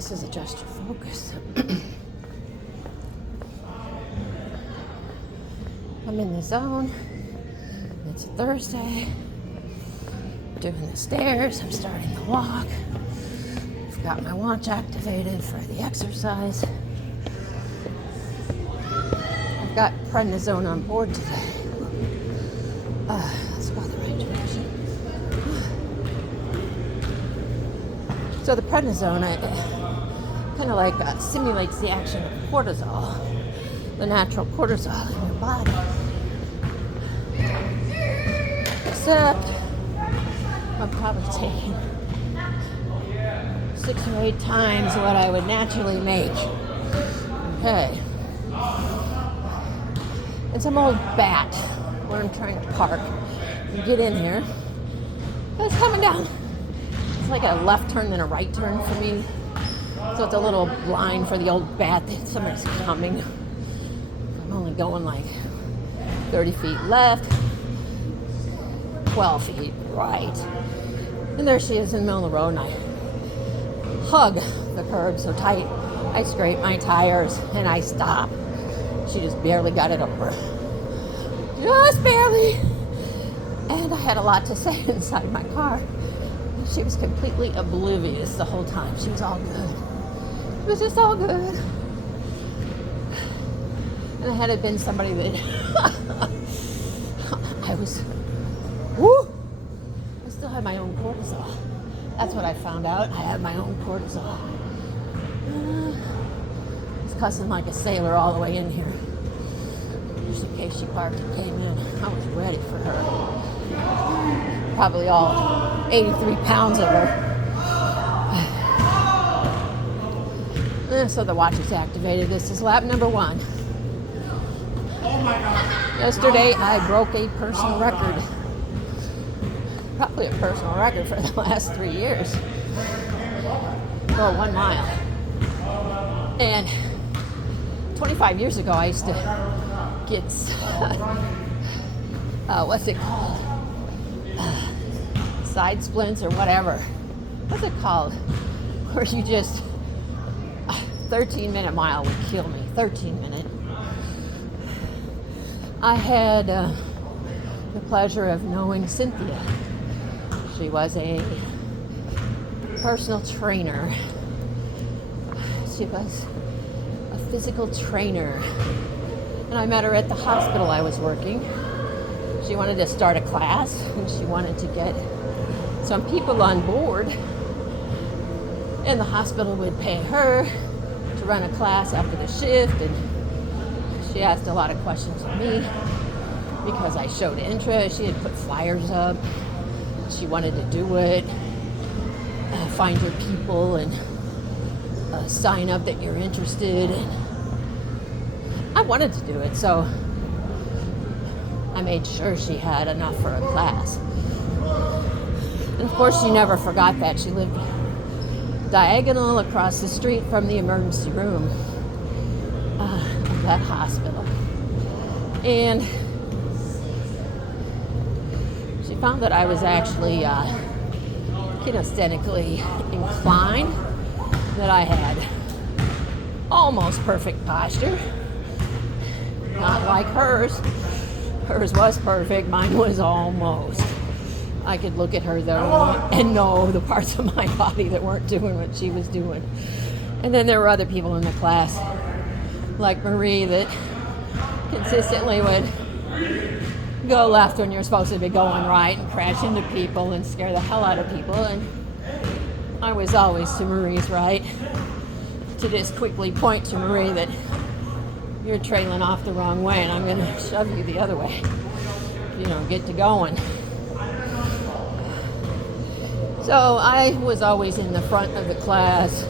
This is adjust your focus. I'm in the zone. It's a Thursday. Doing the stairs. I'm starting the walk. I've got my watch activated for the exercise. I've got prednisone on board today. Let's go the right direction. So the prednisone, kind of like simulates the action of cortisol, the natural cortisol in your body. Except I'm probably taking 6 or 8 times what I would naturally make. Okay. And some old bat where I'm trying to park and get in here. It's coming down. It's like a left turn and a right turn for me. So it's a little blind for the old bat that somebody's coming. I'm only going like 30 feet left, 12 feet right. And there she is in the middle of the road, and I hug the curb so tight. I scrape my tires and I stop. She just barely got it over. Just barely. And I had a lot to say inside my car. She was completely oblivious the whole time. She was all good. It was just all good. And had it been somebody that I still had my own cortisol. That's what I found out. I had my own cortisol. I was cussing like a sailor all the way in here. Just in case she parked and came in. I was ready for her. Probably all 83 pounds of her. So the watch is activated. This is lap number 1. Oh my God. Yesterday I broke a personal record. Probably a personal record for the last 3 years. For 1 mile. And 25 years ago I used to get, what's it called? Side splints or whatever. What's it called? Where you just, 13-minute mile would kill me. 13-minute. I had the pleasure of knowing Cynthia. She was a personal trainer. She was a physical trainer. And I met her at the hospital I was working. She wanted to start a class, and she wanted to get some people on board. And the hospital would pay her to run a class after the shift. And she asked a lot of questions of me because I showed interest. She had put flyers up. She wanted to do it. Find your people and sign up that you're interested. And I wanted to do it, so I made sure she had enough for a class. And of course, she never forgot that. She lived diagonal across the street from the emergency room of that hospital. And she found that I was actually kinesthetically inclined, that I had almost perfect posture. Not like hers. Hers was perfect. Mine was almost. I could look at her though and know the parts of my body that weren't doing what she was doing. And then there were other people in the class, like Marie, that consistently would go left when you're supposed to be going right and crash into people and scare the hell out of people. And I was always to Marie's right, to just quickly point to Marie that you're trailing off the wrong way and I'm going to shove you the other way if you don't get to going. So I was always in the front of the class,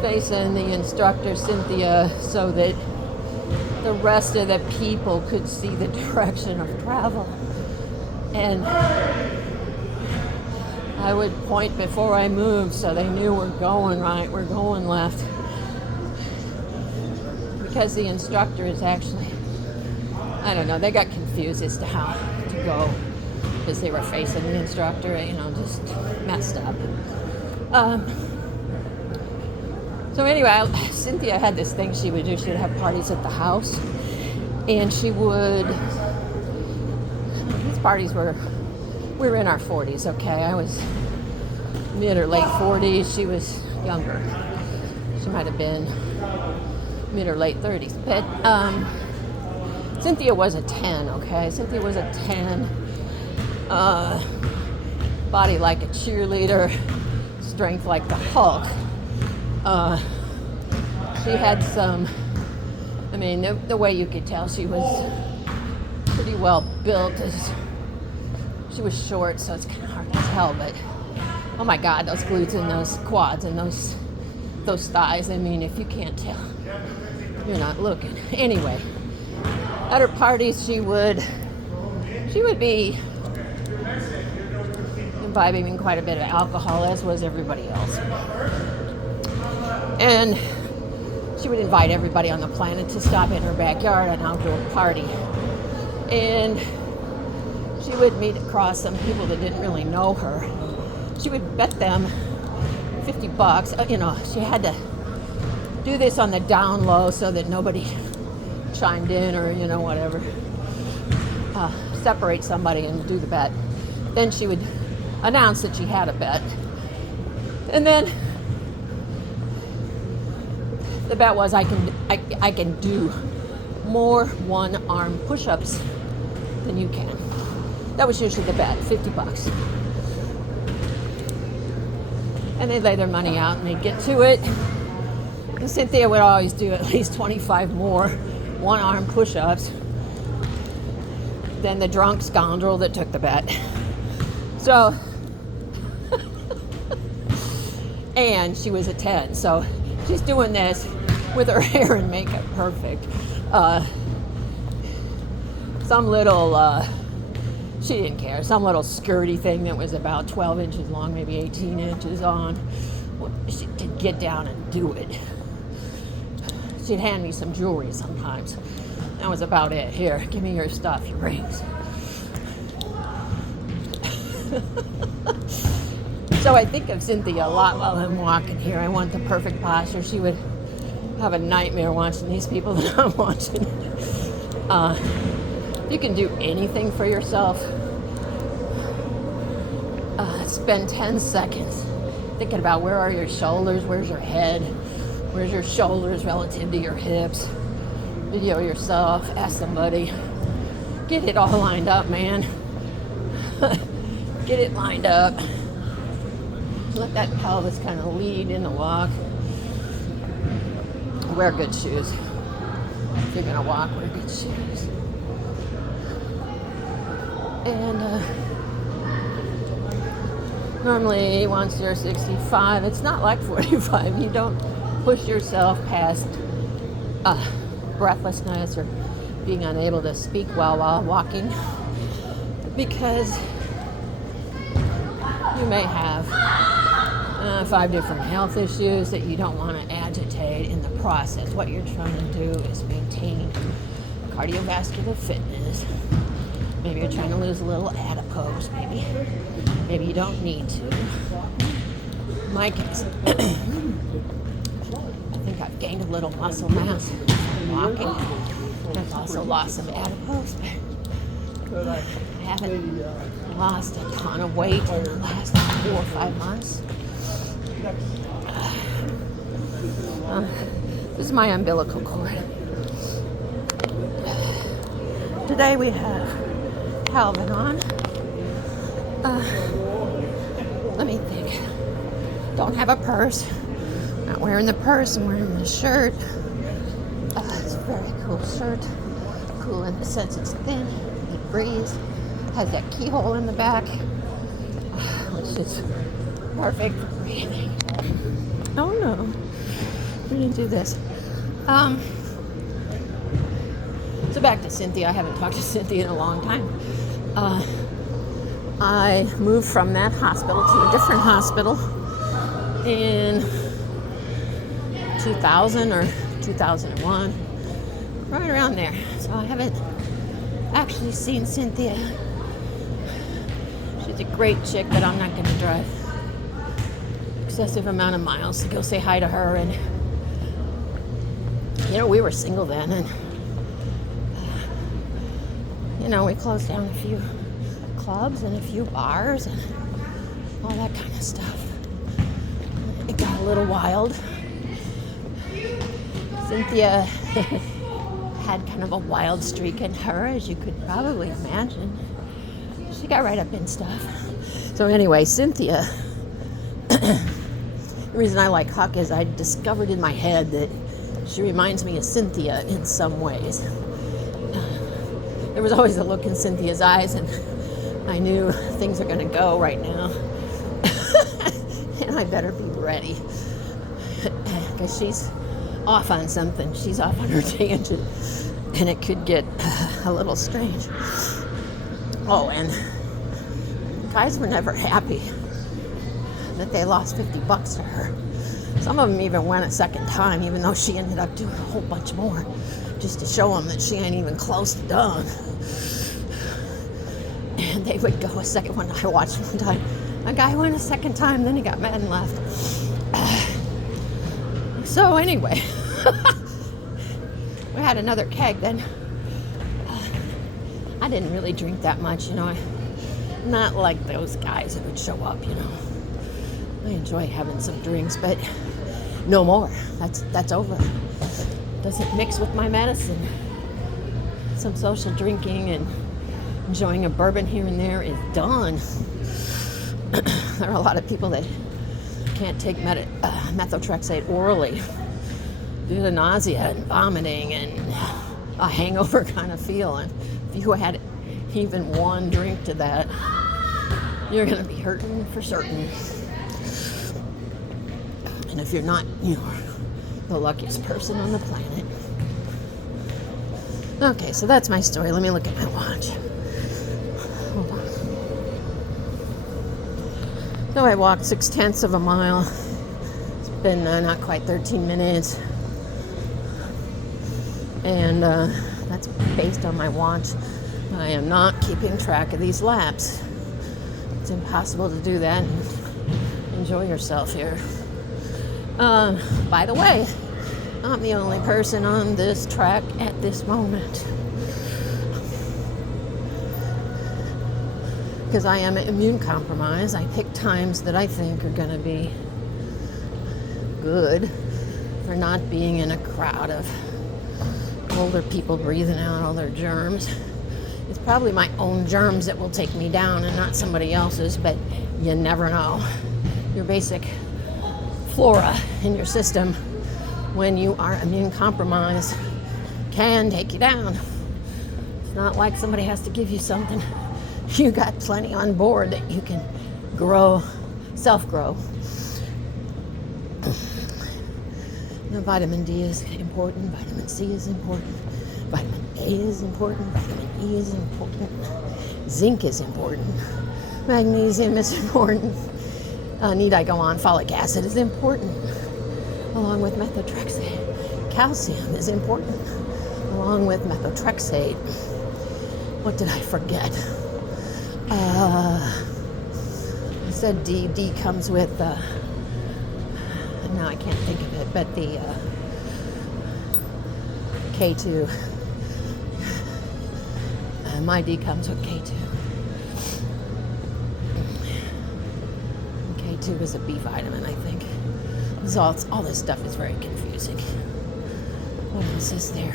facing the instructor, Cynthia, so that the rest of the people could see the direction of travel. And I would point before I moved so they knew we're going right, we're going left. Because the instructor is actually, I don't know, they got confused as to how to go because they were facing the instructor, just messed up. So anyway, Cynthia had this thing she would do. She would have parties at the house, and she would. These parties we were in our 40s. Okay, I was mid or late 40s. She was younger. She might have been mid or late 30s. But Cynthia was a 10. Okay, Cynthia was a 10. Body like a cheerleader, strength like the Hulk. She had some, I mean, the way you could tell she was pretty well built is she was short, so it's kind of hard to tell, but oh my God, those glutes and those quads and those thighs. I mean, if you can't tell, you're not looking. Anyway, at her parties, she would be imbibing quite a bit of alcohol, as was everybody else. And she would invite everybody on the planet to stop in her backyard at an outdoor party. And she would meet across some people that didn't really know her. She would bet them $50. You know, she had to do this on the down low so that nobody chimed in or, you know, whatever. Separate somebody and do the bet. Then she would announce that she had a bet. And then the bet was I can do more one-arm push-ups than you can. That was usually the bet, $50. And they'd lay their money out and they'd get to it. And Cynthia would always do at least 25 more one-arm push-ups than the drunk scoundrel that took the bet. So, and she was a 10, so she's doing this with her hair and makeup perfect. Some little, she didn't care, some little skirty thing that was about 12 inches long, maybe 18 inches on. She could get down and do it. She'd hand me some jewelry sometimes. That was about it. Here, give me your stuff, your rings. So I think of Cynthia a lot while I'm walking here. I want the perfect posture. She would have a nightmare watching these people that I'm watching. You can do anything for yourself. Spend 10 seconds thinking about where are your shoulders, where's your head, where's your shoulders relative to your hips. Video yourself, ask somebody. Get it all lined up, man. Get it lined up. Let that pelvis kind of lead in the walk. Wear good shoes. If you're gonna walk, wear good shoes. And normally once you're 65, it's not like 45. You don't push yourself past breathlessness or being unable to speak well while walking, because you may have 5 different health issues that you don't want to agitate in the process. What you're trying to do is maintain cardiovascular fitness. Maybe you're trying to lose a little adipose. Maybe you don't need to. In my case, I think I've gained a little muscle mass from walking. I've also lost some adipose, but I haven't lost a ton of weight in the last 4 or 5 months. This is my umbilical cord. Today we have Calvin on. Let me think. Don't have a purse. Not wearing the purse. I'm wearing the shirt. It's a very cool shirt. Cool in the sense it's thin. It breathes. Has that keyhole in the back, which is perfect for breathing. Oh no, we didn't do this. So back to Cynthia. I haven't talked to Cynthia in a long time. I moved from that hospital to a different hospital in 2000 or 2001, right around there. So I haven't actually seen Cynthia. She's a great chick, but I'm not going to drive excessive amount of miles to go say hi to her and we were single then, and we closed down a few clubs and a few bars and all that kind of stuff. It got a little wild. Cynthia had kind of a wild streak in her, as you could probably imagine. She got right up in stuff. So anyway, Cynthia, the reason I like Huck is I discovered in my head that she reminds me of Cynthia in some ways. There was always a look in Cynthia's eyes, and I knew things are going to go right now. And I better be ready, because she's off on something. She's off on her tangent, and it could get a little strange. Oh, and guys were never happy that they lost $50 to her. Some of them even went a second time, even though she ended up doing a whole bunch more, just to show them that she ain't even close to done. And they would go a second one. I watched one time. A guy went a second time, then he got mad and left. So anyway, we had another keg then. I didn't really drink that much, not like those guys that would show up, I enjoy having some drinks, but no more. That's over. Doesn't mix with my medicine. Some social drinking and enjoying a bourbon here and there is done. There are a lot of people that can't take methotrexate orally due to nausea and vomiting and a hangover kind of feel. And if you had even one drink to that, you're going to be hurting for certain. And if you're not, the luckiest person on the planet. Okay, so that's my story. Let me look at my watch. Hold on. So I walked 0.6 of a mile. It's been not quite 13 minutes. And that's based on my watch. I am not keeping track of these laps. It's impossible to do that and enjoy yourself here. By the way, I'm the only person on this track at this moment. Because I am immune compromised, I pick times that I think are going to be good for not being in a crowd of older people breathing out all their germs. It's probably my own germs that will take me down and not somebody else's, but you never know. Your basic flora in your system, when you are immune compromised, can take you down. It's not like somebody has to give you something. You got plenty on board that you can grow, self-grow. Vitamin D is important, vitamin C is important, vitamin A is important, vitamin E is important, zinc is important, magnesium is important. Need I go on? Folic acid is important, along with methotrexate. Calcium is important, along with methotrexate. What did I forget? I said D. D comes with, now I can't think of it, but the K2. My D comes with K2. K2 is a B vitamin, I think. All this stuff is very confusing. What else is there?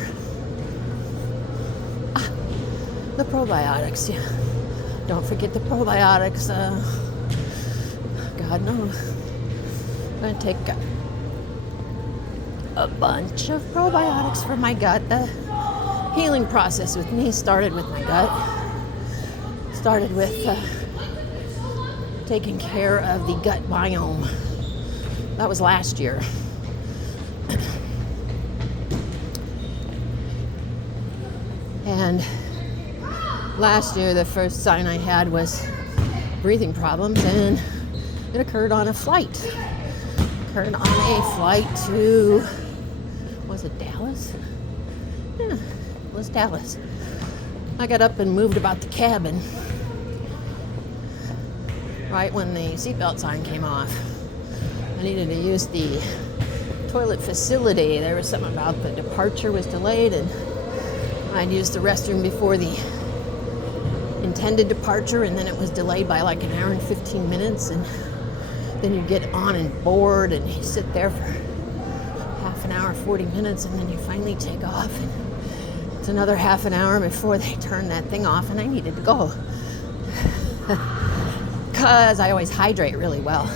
The probiotics, yeah. Don't forget the probiotics. God knows. I'm going to take a bunch of probiotics for my gut. The healing process with me started with my gut. Started with taking care of the gut biome. That was last year. And last year, the first sign I had was breathing problems, and it occurred on a flight. Occurred on a flight to, was it Dallas? Yeah, it was Dallas. I got up and moved about the cabin right when the seatbelt sign came off. I needed to use the toilet facility. There was something about the departure was delayed, and I'd used the restroom before the intended departure, and then it was delayed by like an hour and 15 minutes, and then you get on and board, and you sit there for half an hour, 40 minutes, and then you finally take off, and it's another half an hour before they turn that thing off, and I needed to go. Because I always hydrate really well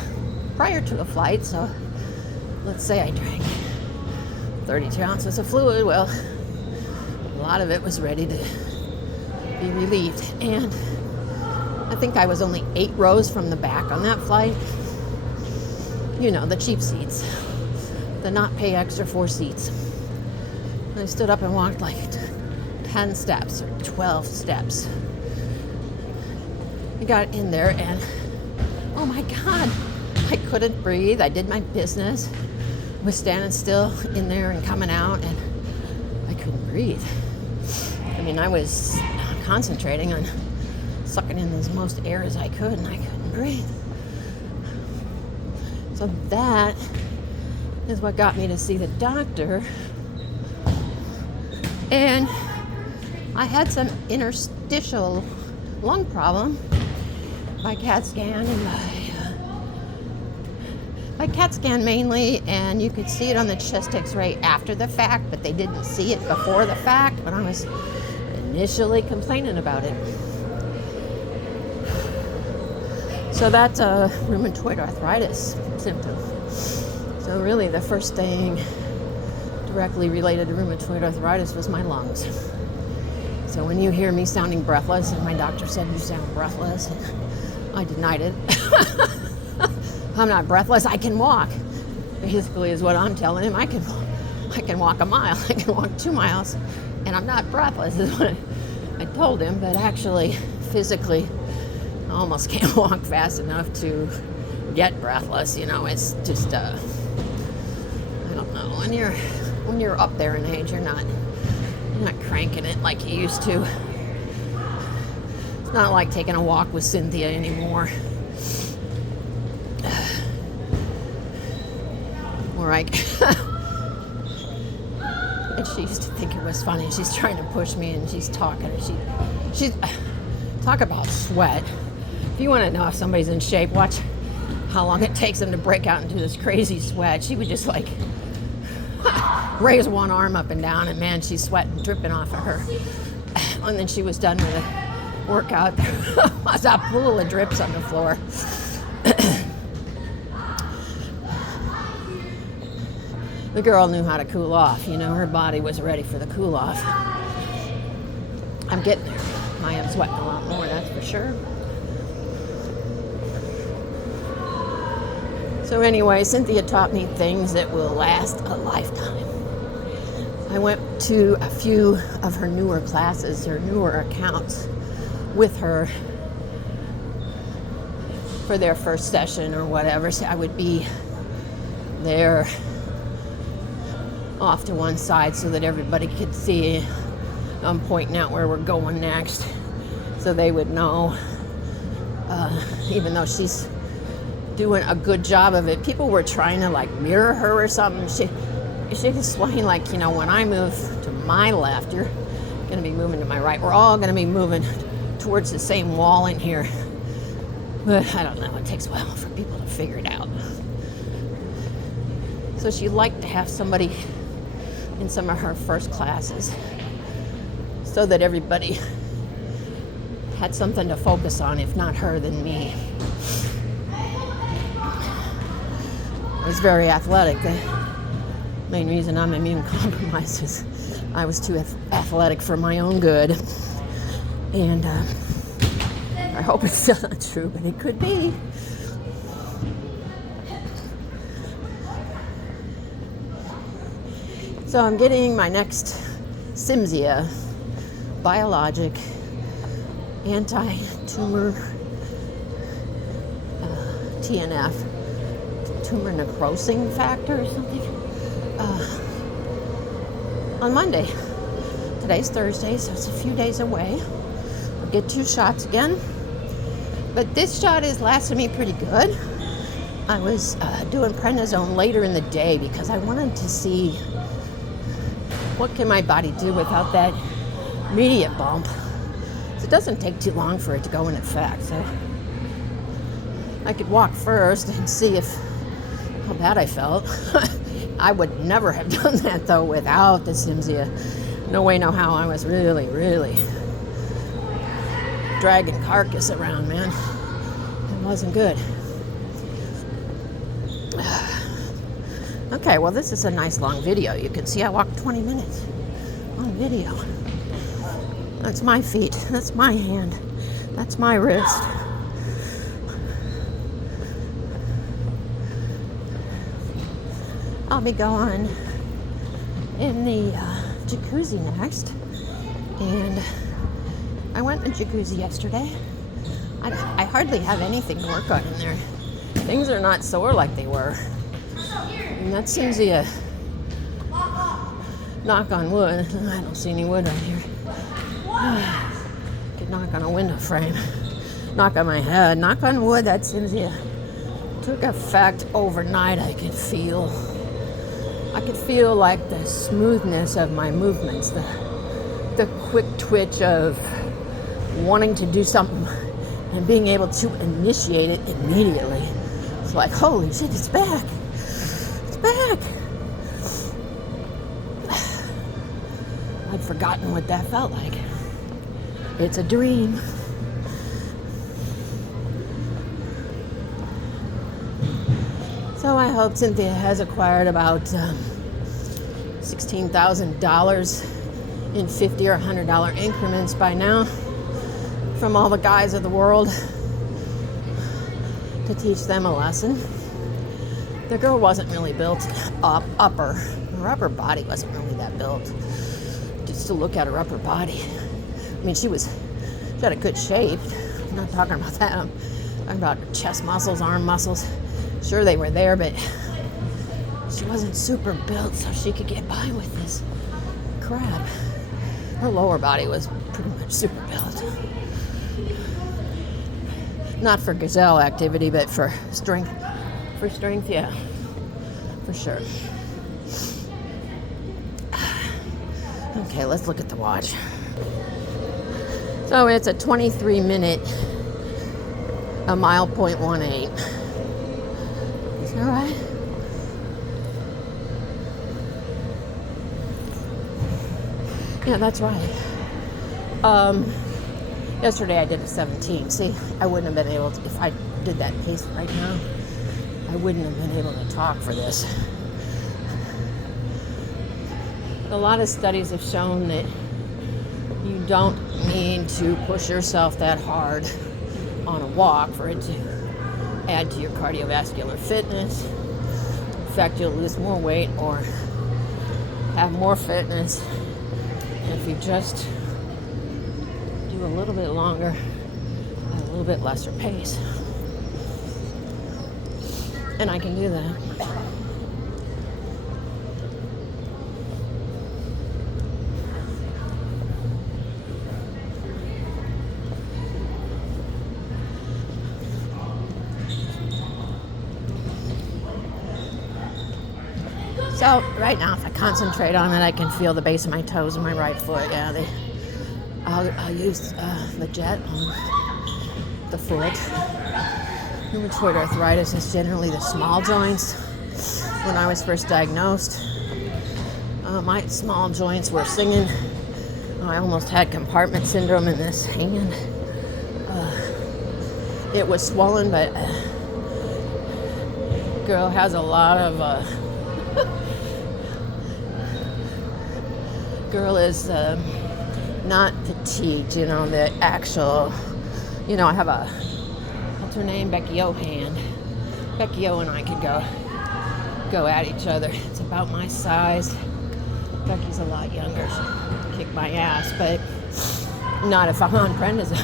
prior to a flight, so let's say I drank 32 ounces of fluid. Well, a lot of it was ready to be relieved, and I think I was only 8 rows from the back on that flight. You know, the cheap seats, the not pay extra for seats. And I stood up and walked like 10 steps or 12 steps. I got in there and, oh my God, I couldn't breathe. I did my business, was standing still in there and coming out, and I couldn't breathe. I mean, I was concentrating on sucking in as most air as I could, and I couldn't breathe. So that is what got me to see the doctor. And I had some interstitial lung problem by CAT scan, and by CAT scan mainly, and you could see it on the chest x-ray after the fact, but they didn't see it before the fact when I was initially complaining about it. So that's a rheumatoid arthritis symptom. So really the first thing directly related to rheumatoid arthritis was my lungs. So when you hear me sounding breathless, and my doctor said you sound breathless, and I denied it. I'm not breathless, I can walk. Basically is what I'm telling him. I can walk a mile, I can walk 2 miles, and I'm not breathless is what I told him, but actually physically I almost can't walk fast enough to get breathless. You know, it's just I don't know, when you're up there in age, you're not cranking it like you used to. It's not like taking a walk with Cynthia anymore. Or and she used to think it was funny. She's trying to push me, and she's talking, and she's talk about sweat. If you want to know if somebody's in shape, watch how long it takes them to break out into this crazy sweat. She would just like raise one arm up and down, and man, she's sweating, dripping off of her. And then she was done with the workout. There was a pool of drips on the floor. The girl knew how to cool off. You know, her body was ready for the cool off. I'm getting there. I am sweating a lot more, that's for sure. So anyway, Cynthia taught me things that will last a lifetime. I went to a few of her newer classes, her newer accounts with her for their first session or whatever. So I would be there off to one side so that everybody could see. I'm pointing out where we're going next so they would know. Even though she's doing a good job of it, people were trying to like mirror her or something. She explained, like, you know, when I move to my left, you're going to be moving to my right. We're all going to be moving towards the same wall in here. But I don't know, it takes a while for people to figure it out. So she liked to have somebody in some of her first classes so that everybody had something to focus on, if not her, then me. I was very athletic. The main reason I'm immune compromised is I was too athletic for my own good. And I hope it's still not true, but it could be. So I'm getting my next Cynthia biologic anti-tumor TNF, tumor necrosing factor or something, on Monday. Today's Thursday, so it's a few days away. I'll get 2 shots again. But this shot has lasted me pretty good. I was doing prednisone later in the day because I wanted to see what can my body do without that immediate bump. So it doesn't take too long for it to go in effect. So I could walk first and see how bad I felt. I would never have done that though without the Cynthia. No way, no how. I was really, really dragging carcass around, man. It wasn't good. Okay, well, this is a nice long video. You can see I walked 20 minutes on video. That's my feet. That's my hand. That's my wrist. I'll be going in the jacuzzi next. And I went in the jacuzzi yesterday. I hardly have anything to work on in there. Things are not sore like they were. And that seems to knock on wood. I don't see any wood right here. Could knock on a window frame. Knock on my head. Knock on wood. That Cynthia took effect overnight. I could feel like the smoothness of my movements, the quick twitch of wanting to do something and being able to initiate it immediately. It's like, holy shit, it's back. It's back. I'd forgotten what that felt like. It's a dream. So I hope Cynthia has acquired about $16,000 in $50 or $100 increments by now from all the guys of the world to teach them a lesson. The girl wasn't really built upper. Her upper body wasn't really that built. Just to look at her upper body. I mean, she had a good shape. I'm not talking about that. I'm talking about her chest muscles, arm muscles. Sure, they were there, but she wasn't super built so she could get by with this crap. Her lower body was pretty much super built. Not for gazelle activity, but for strength. For strength, yeah, for sure. Okay, let's look at the watch. So it's a 23-minute, a mile 0.18. Is that right? Yeah, that's right. Yesterday I did a 17. See, I wouldn't have been able to, if I did that pace right now, I wouldn't have been able to talk for this. A lot of studies have shown that you don't need to push yourself that hard on a walk for it to add to your cardiovascular fitness. In fact, you'll lose more weight or have more fitness if you just do a little bit longer at a little bit lesser pace. And I can do that. So right now, if I concentrate on it, I can feel the base of my toes and my right foot. Yeah, I'll use the jet on the foot. Rheumatoid arthritis is generally the small joints. When I was first diagnosed, my small joints were singing. I almost had compartment syndrome in this hand. It was swollen, but girl has a lot of girl is not fatigued, you know, the actual, you know, I have a, what's her name, Becky O hand. Becky O and I could go at each other. It's about my size. Becky's a lot younger. She'll kick my ass, but not if I'm on prednisone.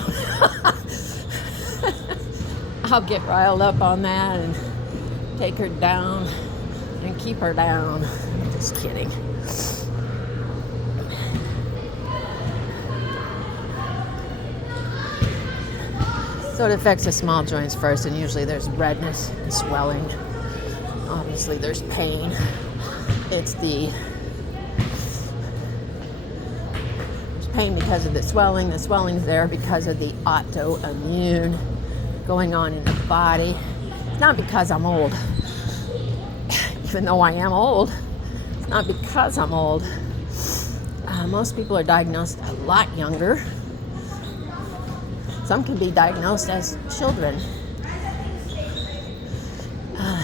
I'll get riled up on that and take her down and keep her down. Just kidding. So it affects the small joints first, and usually there's redness and swelling. Obviously there's pain. There's pain because of the swelling. The swelling's there because of the autoimmune going on in the body. It's not because I'm old. Even though I am old, it's not because I'm old. Most people are diagnosed a lot younger. Some can be diagnosed as children.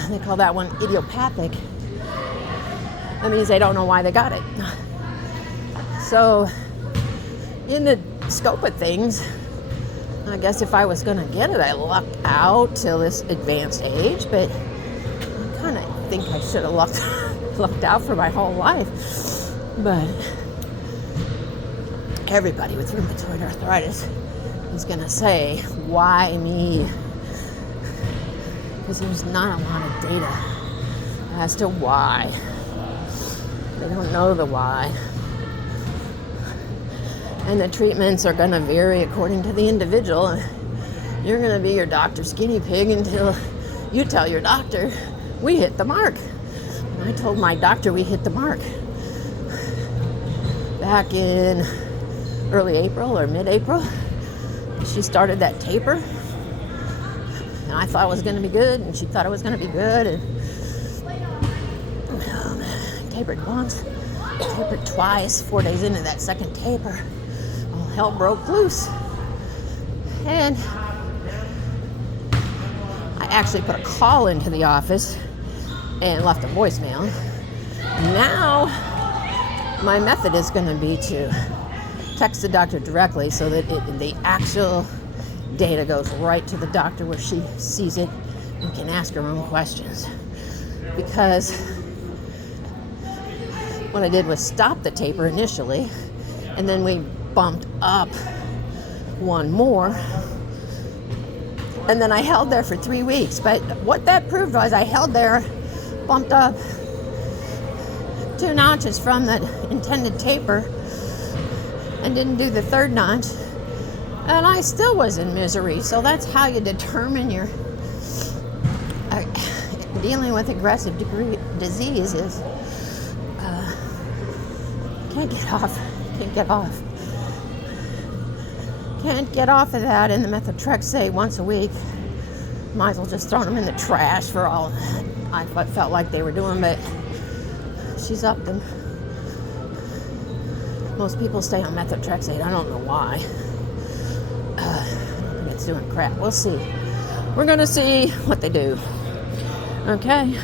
They call that one idiopathic. That means they don't know why they got it. So, in the scope of things, I guess if I was going to get it, I lucked out till this advanced age, but I kind of think I should have lucked out for my whole life. But everybody with rheumatoid arthritis is going to say, why me? Because there's not a lot of data as to why. They don't know the why. And the treatments are going to vary according to the individual. You're going to be your doctor's guinea pig until you tell your doctor, we hit the mark. And I told my doctor we hit the mark back in early April or mid-April. She started that taper, and I thought it was going to be good, and she thought it was going to be good, and tapered once, tapered twice. 4 days into that second taper, all hell broke loose, and I actually put a call into the office and left a voicemail. Now my method is going to be to text the doctor directly so that the actual data goes right to the doctor where she sees it and can ask her own questions. Because what I did was stop the taper initially, and then we bumped up one more, and then I held there for 3 weeks. But what that proved was I held there, bumped up 2 notches from the intended taper, and didn't do the 3rd notch, and I still was in misery. So that's how you determine you're dealing with aggressive disease is can't get off of that. And the methotrexate once a week, might as well just throw them in the trash for all I felt like they were doing, but she's up them. Most people stay on methotrexate. I don't know why. I think it's doing crap. We'll see. We're going to see what they do. Okay.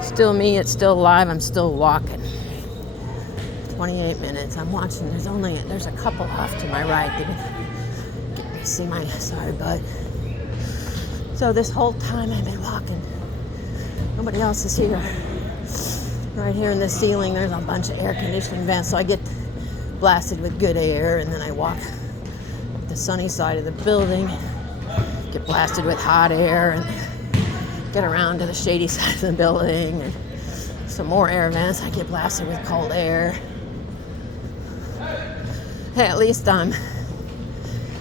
Still me. It's still live. I'm still walking. 28 minutes. I'm watching. There's a couple off to my right. They can get me to see my sorry butt. So this whole time I've been walking. Nobody else is here. Right here in the ceiling, there's a bunch of air conditioning vents, so I get blasted with good air, and then I walk up the sunny side of the building, get blasted with hot air, and get around to the shady side of the building, and some more air vents, I get blasted with cold air. Hey, at least I'm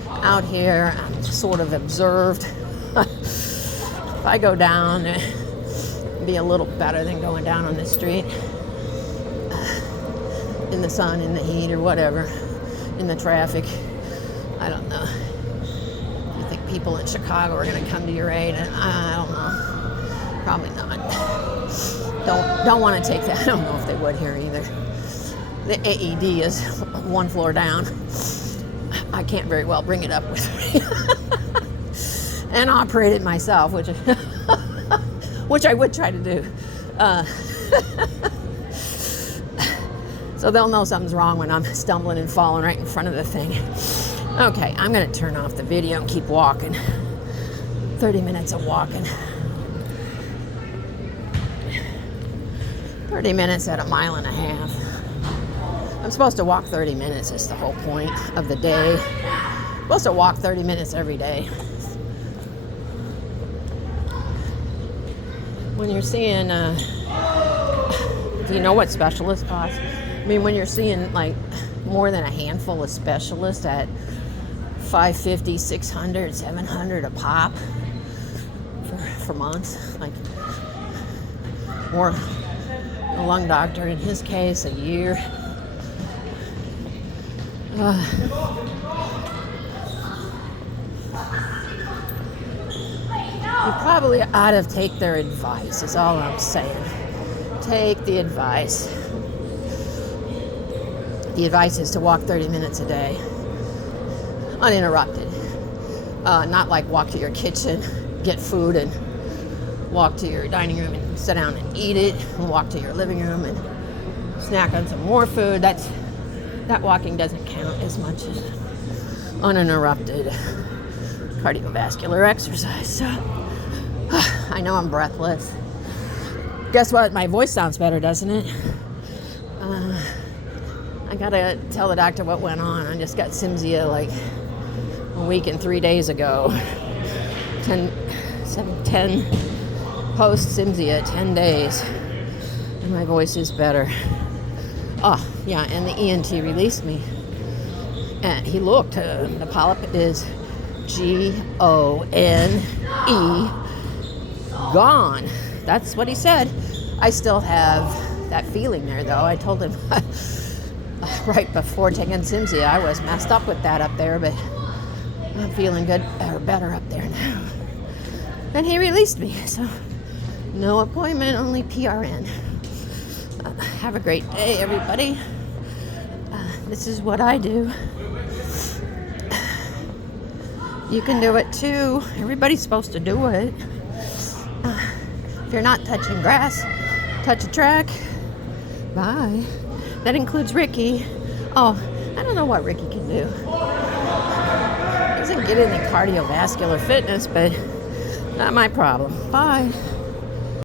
out here, I'm sort of observed. If I go down, be a little better than going down on the street in the sun, in the heat, or whatever, in the traffic. I don't know. You think people in Chicago are going to come to your aid? I don't know. Probably not. Don't want to take that. I don't know if they would here either. The AED is 1 floor down. I can't very well bring it up with me and operate it myself, which I would try to do. So they'll know something's wrong when I'm stumbling and falling right in front of the thing. Okay, I'm going to turn off the video and keep walking. 30 minutes of walking. 30 minutes at 1.5 miles. I'm supposed to walk 30 minutes. Is the whole point of the day. I'm supposed to walk 30 minutes every day. When you're seeing, do you know what specialists cost? I mean, when you're seeing like more than a handful of specialists at $550, $600, $700 a pop for months. Like, or a lung doctor, in his case, a year. You probably ought to take their advice, is all I'm saying. Take the advice. The advice is to walk 30 minutes a day, uninterrupted. Not like walk to your kitchen, get food, and walk to your dining room and sit down and eat it, and walk to your living room and snack on some more food. That walking doesn't count as much as uninterrupted cardiovascular exercise. So I know I'm breathless. Guess what? My voice sounds better, doesn't it? I gotta tell the doctor what went on. I just got Cynthia like a week and 3 days ago. 10 post Cynthia, 10 days. And my voice is better. Oh, yeah, and the ENT released me. And he looked. The polyp is Gone. Gone. That's what he said. I still have that feeling there, though. I told him right before taking Cynthia, I was messed up with that up there, but I'm feeling good, or better up there now. And he released me, so no appointment, only PRN. Have a great day, everybody. This is what I do. You can do it too. Everybody's supposed to do it. If you're not touching grass, touch a track. Bye. That includes Ricky. Oh, I don't know what Ricky can do. He doesn't get any cardiovascular fitness, but not my problem. Bye.